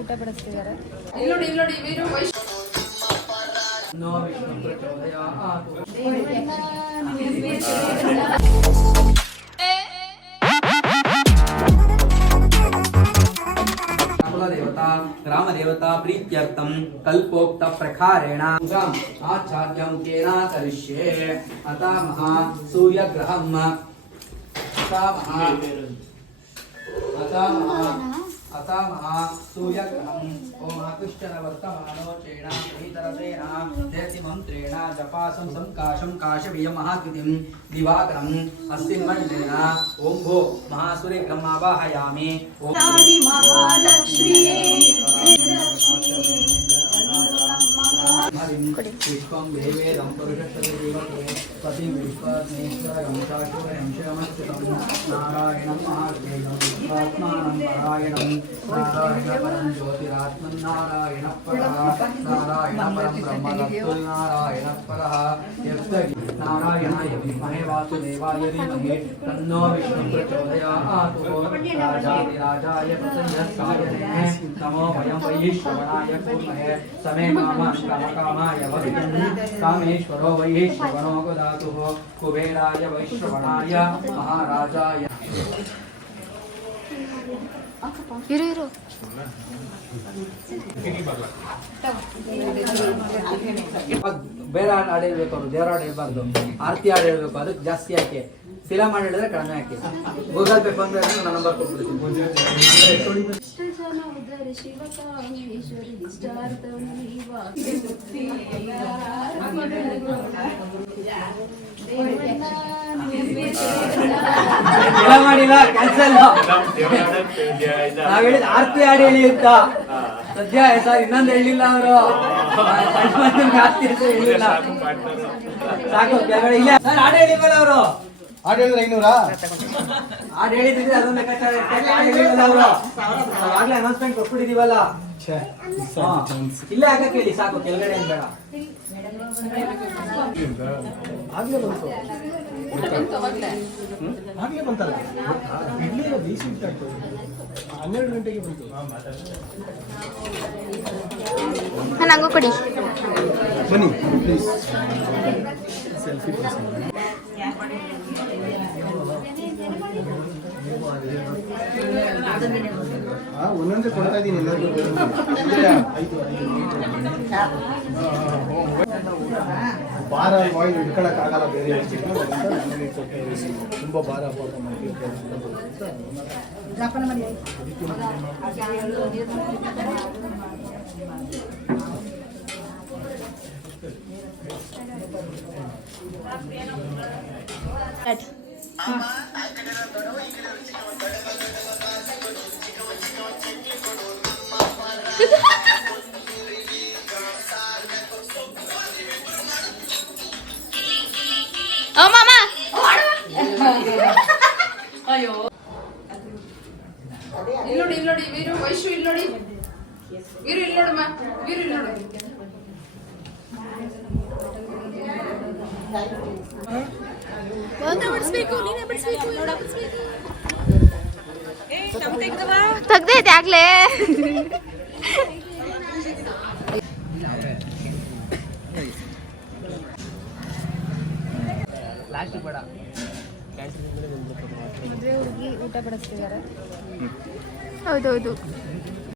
ಊಟ ಬಡಿಸ್ತಿದ್ದಾರೆ. देवता ग्राम देवता प्रीत्यर्थम कल्पोक्त प्रकारेण आचार्यं केना करिष्ये अतः सूर्यग्रहम् अतः सूर्यग्रहम् ओम कृष्ण वर्तमानो चेणा प्रीतरतेन देति मंत्रेण जपासं संकाशं काशवीय महाकृतिं दिवाकरम् अस्मिन् मण्डलेन ओम भो महासूर्यग्रहम् आवाहयामि ओम महालक्ष्मी पुष्पं देवेदं पुरुषस्तदेवते पतिं विश्वमेश्वरं शाश्वतं शमस्कृतं नारायणं महादेवं आत्मानं परायणं नारायणपरं ज्योतिरात्मन्नारायणः परः नारायणपरं ब्रह्म नारायणः परः नारायणाय विद्महे वासुदेवाय धीमहि तन्नो विष्णुः प्रचोदयात् राजाधिराजाय प्रसन्नस्कायने नमो वयं वैश्रवणाय कुर्महे समे कामाय वरितं कामेश्वरो वैश्रवणो ददातुः कुबेराय वैश्रवणाय महाराजाय ಇರು ಬೇರೆ ಹಾಡು ಹೇಳ್ಬೇಕು, ಅವರು ದೇವರ ಹಾಡು ಹೇಳ್ಬಾರ್ದು, ಆರತಿ ಹಾಡು ಹೇಳ್ಬೇಕು. ಅದಕ್ಕೆ ಜಾಸ್ತಿ ಹಾಕಿ, ಫಿಲಮ್ ಹಾಡು ಹೇಳಿದ್ರೆ ಕಡಿಮೆ ಹಾಕಿ. ಗೂಗಲ್ ಪೇ ಫೋನ್ ಪೇ ನನ್ನ ನಂಬರ್ ಕೊಟ್ಬಿಡ್ತೀನಿ. ಮಾಡಿಲ್ಲ, ಕ್ಯಾನ್ಸಲ್. ನಾವ್ ಹೇಳಿದ ಆರತಿ ಹಾಡು ಹೇಳಿ ಅಂತ. ಸದ್ಯ ಸರ್ ಇನ್ನೊಂದು ಹೇಳಿಲ್ಲ ಅವರು, ಆರತಿ ಅಂತ ಹೇಳಿಲ್ಲ. ಸಾಕು ಕೆಳಗಡೆ ಇಲ್ಲ ಸರ್, ಹಾಡು ಹೇಳಿಲ್ವಲ್ಲ ಅವರು. ಹಾಡು ಹೇಳಿದ್ರೆ 500 ಹಾಡು ಹೇಳಿದ್ರೆ ಅದೊಂದು ಲೆಕ್ಕಾಚಾರ. ಅವರು ಆಗ್ಲೇ ಅನೌನ್ಸ್ಮೆಂಟ್ ಕೊಟ್ಬಿಟ್ಟಿದೀವಲ್ಲ, ಇಲ್ಲೇ ಹಾಕಕ್ ಹೇಳಿ ಸಾಕು, ಕೆಳಗಡೆ ಏನ್ ಬೇಡ. ಆಗ್ಲೇ ಬಂತು, ಆಗ್ಲೇ ಬಂತಲ್ಲ ಇಡ್ಲಿ ಎಲ್ಲ ಬೇಯಿಸಿ ಇಟ್ಟಾಯ್ತು. 12 ಗಂಟೆಗೆ ಬಂತು. ನಂಗೂ ಕೊಡಿ ಬನ್ನಿ ಪ್ಲೀಸ್. ಸೆಲ್ಫಿ ಒಂದೊಂದೇ ಕೊಡ್ತಾ ಇದ್ದೀನಿ ಎಲ್ಲರಿಗೂ. ಭಾರ ಆಯಿಲ್ ಇಟ್ಕೊಳಕ್ಕಾಗಲ್ಲ, ಬೇರೆ ತುಂಬ ಭಾರ ಪಾಪ ಅಯ್ಯೋ ಇಲ್ಲಿ ನೋಡಿ ವೀರು ವೈಶು ಇಲ್ಲಿ ನೋಡಿ, ವೀರು ಇಲ್ಲಿ ನೋಡಮ್ಮ, ವೀರು ಇಲ್ಲಿ ನೋಡು. ತೆಗ್ದೈತೆ ಆಗ್ಲೇ. ಹುಡುಗಿ ಊಟ ಬಡಿಸ್ತಿದ್ದಾರೆ. ಹೌದೌದು.